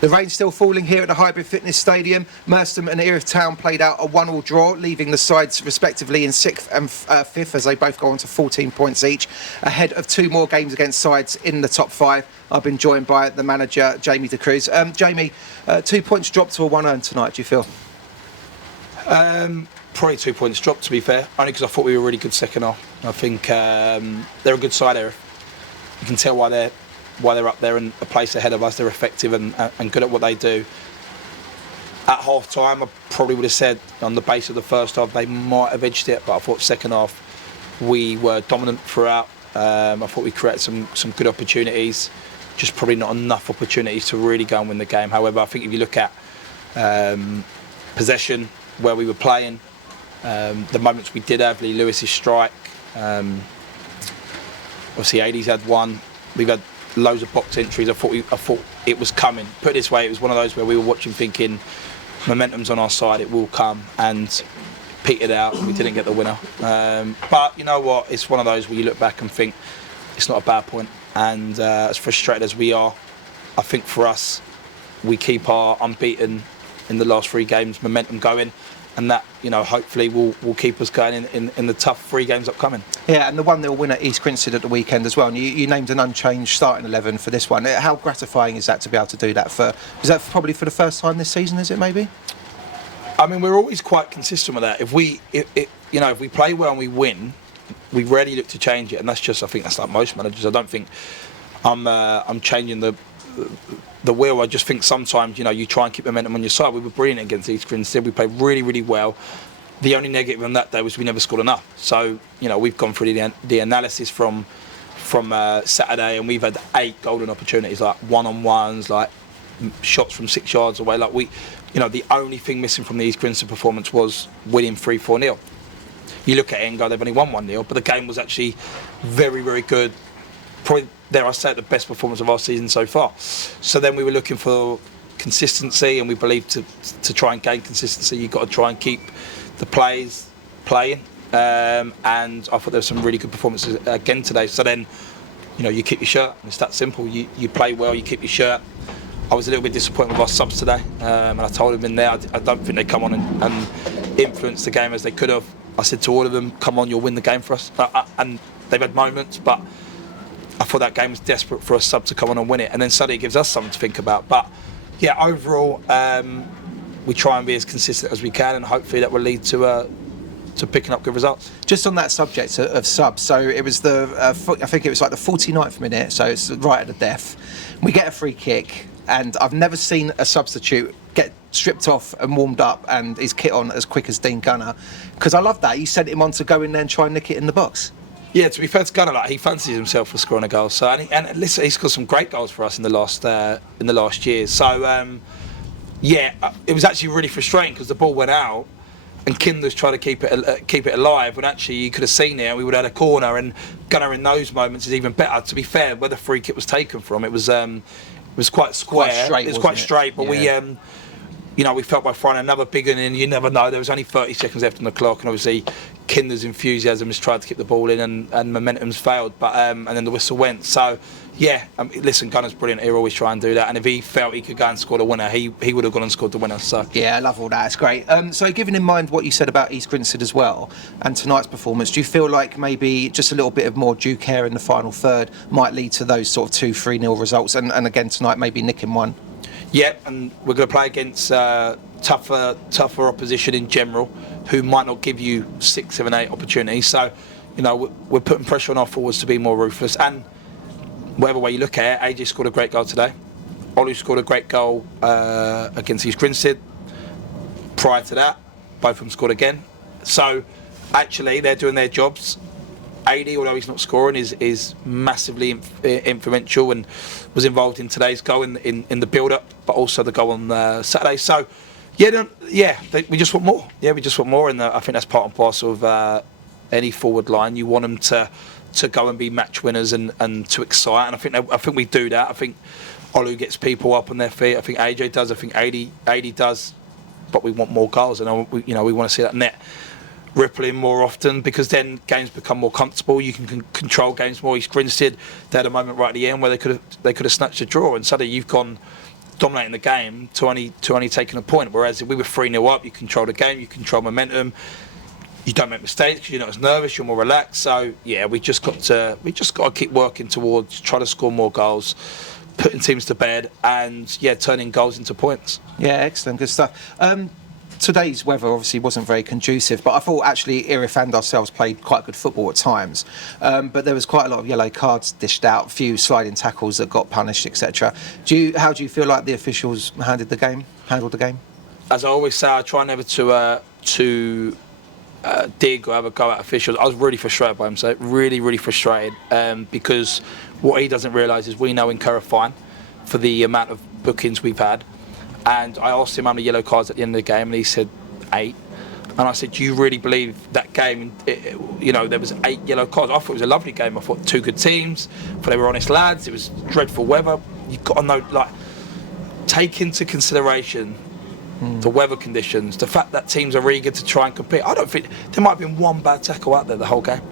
The rain's still falling here at the Hybrid Fitness Stadium. Merstham and Erith Town played out a 1-1 draw, leaving the sides respectively in 6th and 5th as they both go on to 14 points each, ahead of 2 more games against sides in the top 5. I've been joined by the manager, Jamie Decruz. Jamie, 2 points dropped to a 1 earned tonight, do you feel? Probably 2 points dropped, to be fair, only because I thought we were really good second half. I think they're a good side, Erith. You can tell why they're up there and a place ahead of us. They're effective and good at what they do. At half time, I probably would have said on the base of the first half they might have edged it, but I thought second half we were dominant throughout. I thought we created some good opportunities, just probably not enough opportunities to really go and win the game. However, I think if you look at possession, where we were playing, the moments we did have, Lee Lewis's strike, obviously AD's had one, we've had loads of box entries. I thought it was coming. Put it this way, it was one of those where we were watching thinking momentum's on our side, it will come, and petered out. We didn't get the winner, but you know what, it's one of those where you look back and think it's not a bad point. And as frustrated as we are, I think for us we keep our unbeaten in the last 3 games momentum going, and that, you know, hopefully will keep us going in the tough 3 games upcoming. Yeah, and the 1-0 win at East Grinstead at the weekend as well. And you named an unchanged starting 11 for this one. How gratifying is that to be able to do that is that probably for the first time this season, is it maybe? I mean, we're always quite consistent with that. If we play well and we win, we rarely look to change it, and that's just, I think that's like most managers. I don't think I'm changing the wheel. I just think sometimes, you know, you try and keep momentum on your side. We were brilliant against East Grinstead. We played really, really well. The only negative on that day was we never scored enough. So, you know, we've gone through the analysis from Saturday, and we've had 8 golden opportunities, like one-on-ones, like shots from 6 yards away. Like you know, the only thing missing from the East Grinstead performance was winning 3-4-0. You look at it and go, they've only won 1-0, but the game was actually very, very good. Probably, dare I say, the best performance of our season so far. So then we were looking for consistency, and we believe to try and gain consistency, you've got to try and keep the players playing. And I thought there were some really good performances again today. So then, you know, you keep your shirt. It's that simple. You play well, you keep your shirt. I was a little bit disappointed with our subs today, and I told them in there, I don't think they come on and influence the game as they could have. I said to all of them, come on, you'll win the game for us. And they've had moments, but I thought that game was desperate for a sub to come on and win it, and then suddenly it gives us something to think about. But yeah, overall, we try and be as consistent as we can, and hopefully that will lead to picking up good results. Just on that subject of subs, so it was I think it was like the 49th minute, so it's right at the death. We get a free kick, and I've never seen a substitute get stripped off and warmed up and his kit on as quick as Dean Gunner, because I love that. You sent him on to go in there and try and nick it in the box. Yeah, to be fair to Gunner, like, he fancies himself for scoring a goal. So and listen, he scored some great goals for us in the last year. So yeah, it was actually really frustrating because the ball went out, and Kinder's trying to keep it alive. When actually you could have seen it, and we would have had a corner. And Gunner in those moments is even better. To be fair, where the free kick was taken from, it was quite square. It was quite straight, but yeah. We felt by throwing another big one in. You never know. There was only 30 seconds left on the clock, and obviously Kinder's enthusiasm has tried to keep the ball in, and momentum's failed. But and then the whistle went. So yeah, listen, Gunner's brilliant. He'll always try and do that. And if he felt he could go and score the winner, he would have gone and scored the winner. So yeah, I love all that. It's great. So given in mind what you said about East Grinstead as well, and tonight's performance, do you feel like maybe just a little bit of more due care in the final third might lead to those sort of 2-3-0 results, and again tonight maybe nicking one? Yeah, and we're going to play against tougher opposition in general, who might not give you 6, 7, 8 opportunities. So, you know, we're putting pressure on our forwards to be more ruthless. And whatever way you look at it, AJ scored a great goal today. Olu scored a great goal against East Grinstead. Prior to that, both of them scored again. So, actually, they're doing their jobs. AD, although he's not scoring, is massively influential and was involved in today's goal in the build-up, but also the goal on Saturday. So, we just want more. Yeah, we just want more, and I think that's part and parcel of any forward line. You want them to go and be match winners and to excite, and I think we do that. I think Olu gets people up on their feet. I think AJ does. I think AD does, but we want more goals, and we want to see that net rippling more often, because then games become more comfortable. You can control games more. East Grinstead, they had a moment right at the end where they could have snatched a draw, and suddenly you've gone dominating the game to only taking a point. Whereas if we were 3-0 up, you control the game, you control momentum. You don't make mistakes because you're not as nervous, you're more relaxed. So yeah, we just got to keep working towards trying to score more goals, putting teams to bed, and yeah, turning goals into points. Yeah, excellent, good stuff. Today's weather obviously wasn't very conducive, but I thought actually Erith and ourselves played quite good football at times. But there was quite a lot of yellow cards dished out, a few sliding tackles that got punished, etc. How do you feel like the officials handled the game? As I always say, I try never to dig or have a go at officials. I was really frustrated by him, so really frustrated, because what he doesn't realise is we know incur a fine for the amount of bookings we've had. And I asked him how many yellow cards at the end of the game, and he said 8. And I said, do you really believe that game, there was 8 yellow cards? I thought it was a lovely game. I thought 2 good teams, I thought they were honest lads. It was dreadful weather. You've got to know, take into consideration the weather conditions, the fact that teams are eager to try and compete. I don't think there might have been one bad tackle out there the whole game.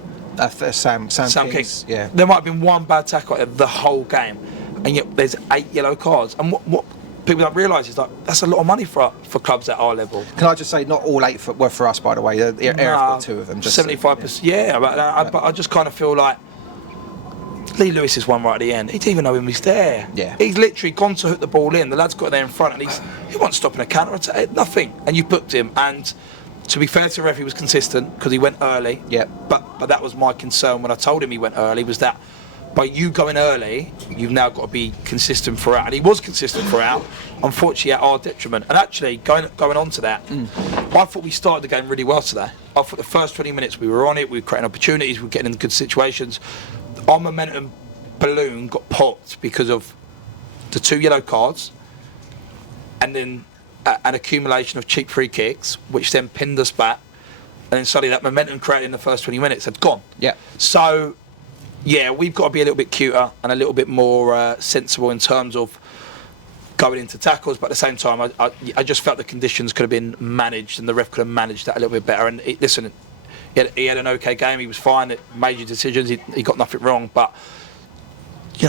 Sam Kings, yeah. There might have been one bad tackle out there the whole game, and yet there's 8 yellow cards. And what people don't realise is that's a lot of money for clubs at our level. Can I just say, not all 8 were for us, by the way. Erith got 2 of them. 75%. Yeah, but I just kind of feel like Lee Lewis is one right at the end. He didn't even know he was there. Yeah. He's literally gone to hook the ball in. The lad's got there in front, and he wasn't stopping a counter attack. Nothing. And you booked him. And to be fair to Ref, he was consistent because he went early. Yeah. But that was my concern when I told him he went early, was that by you going early, you've now got to be consistent throughout. And he was consistent throughout, unfortunately at our detriment. And actually, going on to that, I thought we started the game really well today. I thought the first 20 minutes we were on it, we were creating opportunities, we were getting in good situations. Our momentum balloon got popped because of the 2 yellow cards and then an accumulation of cheap free kicks, which then pinned us back. And then suddenly that momentum created in the first 20 minutes had gone. Yeah. So, yeah, we've got to be a little bit cuter and a little bit more sensible in terms of going into tackles. But at the same time, I just felt the conditions could have been managed and the ref could have managed that a little bit better. And listen, he had an okay game. He was fine. It major decisions. He got nothing wrong. But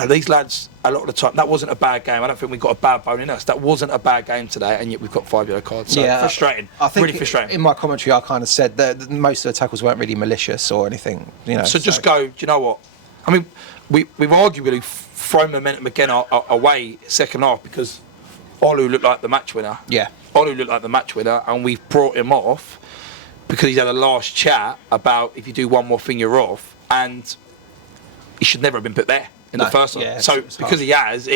these lads, a lot of the time, that wasn't a bad game. I don't think we got a bad bone in us. That wasn't a bad game today, and yet we've got 5 yellow cards. So frustrating. I think really frustrating. In my commentary, I kind of said that most of the tackles weren't really malicious or anything. So just go. Do you know what? I mean, we've arguably thrown momentum again away second half because Olu looked like the match winner. Yeah. Olu looked like the match winner, and we've brought him off because he's had a last chat about if you do one more thing, you're off, and he should never have been put there in the first one. Yeah, so because he has,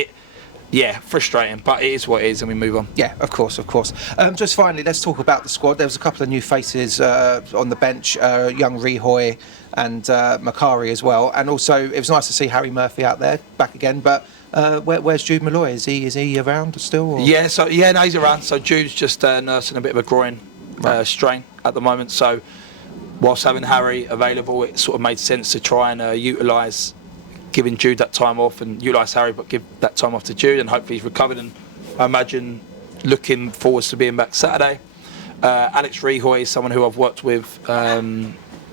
frustrating, but it is what it is, and we move on. Yeah, of course. Just finally, let's talk about the squad. There was a couple of new faces on the bench, young Rehoy and Makari as well, and also it was nice to see Harry Murphy out there back again. But where's Jude Malloy? Is he around still? Or? Yeah, no, he's around. So Jude's just nursing a bit of a groin strain at the moment. So whilst having Harry available, it sort of made sense to try and utilise giving Jude that time off and utilise Harry, but give that time off to Jude, and hopefully he's recovered. And I imagine looking forward to being back Saturday. Alex Rehoy is someone who I've worked with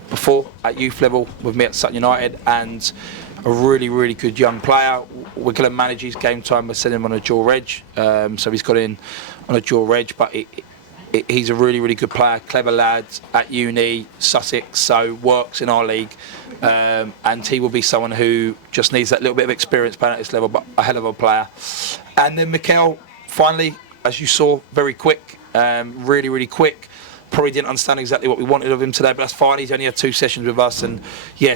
before at youth level with me at Sutton United, and a really good young player. We're going to manage his game time. We're sending him on a dual reg, so he's got in on a dual reg, but he's a really good player, clever lad at uni, Sussex, so works in our league, and he will be someone who just needs that little bit of experience playing at this level, but a hell of a player. And then Mikel, finally, as you saw, very quick, really quick. Probably didn't understand exactly what we wanted of him today, but that's fine. He's only had 2 sessions with us, and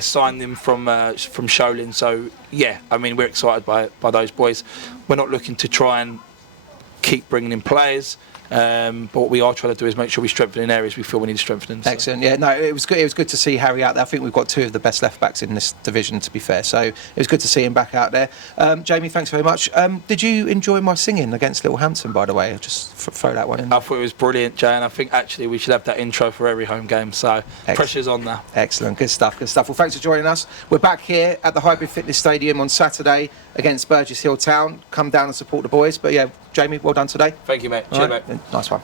signed him from Sholin. So I mean, we're excited by those boys. We're not looking to try and keep bringing in players. But what we are trying to do is make sure we strengthen in areas we feel we need strengthening. Excellent. Yeah, no, it was good. It was good to see Harry out there. I think we've got 2 of the best left backs in this division, to be fair. So it was good to see him back out there. Jamie, thanks very much. Did you enjoy my singing against Littlehampton, by the way? I'll just throw that one in. I thought it was brilliant, Jay, and I think actually we should have that intro for every home game. So pressure's on now. Excellent. Good stuff. Well, thanks for joining us. We're back here at the Hybrid Fitness Stadium on Saturday against Burgess Hill Town. Come down and support the boys. But Jamie, well done today. Thank you, mate. Cheers, mate. Nice one.